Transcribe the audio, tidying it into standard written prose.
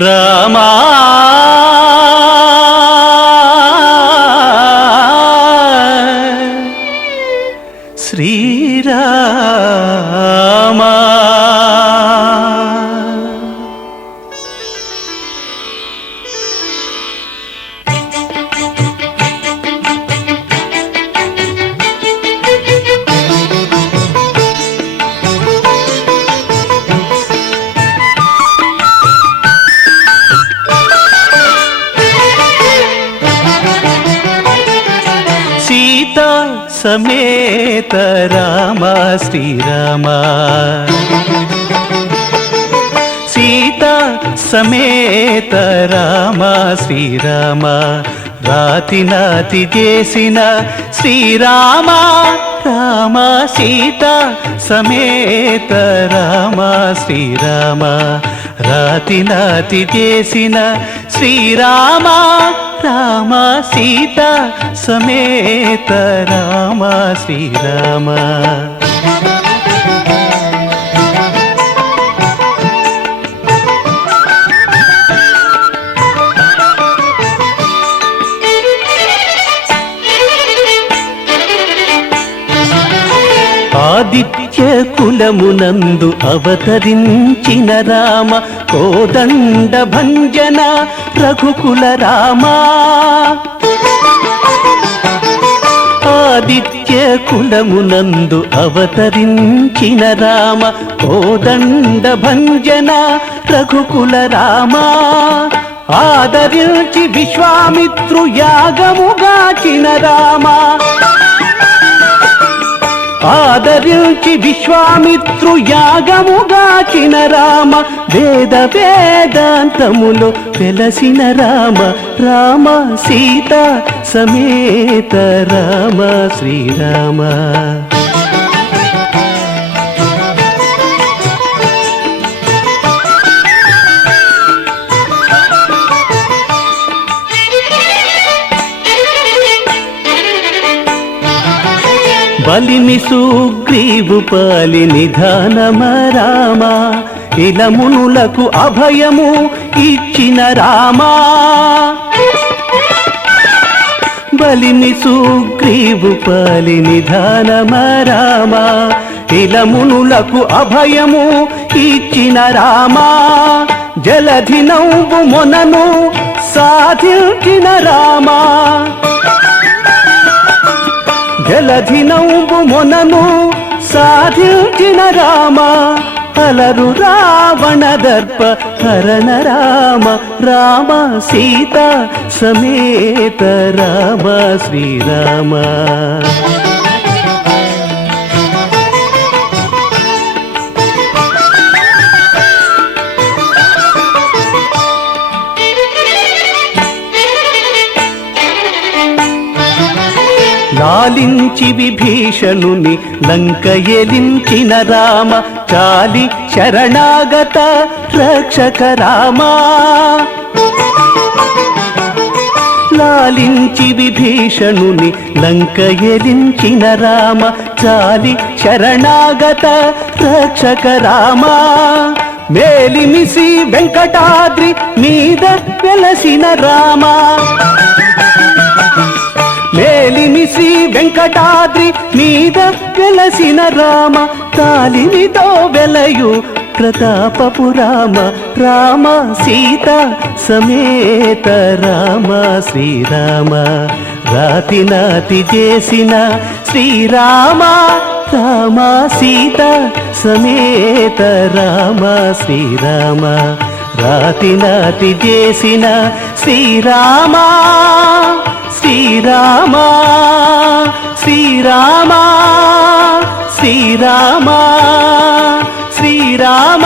రామా శ్రీరామా సీతా సమేత రామ శ్రీరామ సీతా సమేత రామ శ్రీరామ రాతి నాతి చేసిన శ్రీరామ రామ సీతా సమేత రామ శ్రీరామ రాతి నాతి చేసిన శ్రీరామ రామ సీతా సమేత రామ శ్రీరామ ఆదిత్య కులమునందు అవతరించిన రామ కోదండ భంజన రఘుకుల రామ ఆదిత్య కులమునందు అవతరించిన రామ కోదండ భంజన రఘుకుల రామ ఆదరించి విశ్వామిత్రు యాగముగాచిన రామ ఆదరించి విశ్వామిత్రు యాగముగాచిన రామ వేద వేదాంతములో వెలసిన రామ రామ సీతా సమేత రామ శ్రీరామ బలిమి సుగ్రీవు పాలి నిధానమ రామ ఇలమునులకు అభయము ఇచ్చిన రామ బలిమి సుగ్రీవు పాలి నిధానమ రామ ఇలమునులకు అభయము ఇచ్చిన రామ జలధి నవ్వు మొనను సాధించిన రామ జలధి నవ్వు మొనను సాధించిన రామ అలరు రావణ దర్ప హరణ రామ రామ సీతా సమేత రామ శ్రీరామ లాలించి విభీషణుని లంక ఎలించిన రామ చాలి శరణాగత రక్షక రామ లాలించి విభీషణుని లంక ఎలించిన రామ చాలి శరణాగత రక్షక రామ మేలిమిసి వెంకటాద్రి మీద వెలసిన రామ మేలిమిసి వెంకటాద్రి మీద వెలసిన రామ తాలిమితో వెలయు ప్రతాపపు రామ రామ సీతా సమేత రామ శ్రీరామ రాతి నాతి చేసిన శ్రీరామ రామ సీతా సమేత రామ శ్రీరామ రాతి నాతి చేసిన శ్రీరామ శ్రీరామ శ్రీరామ శ్రీరామ శ్రీరామ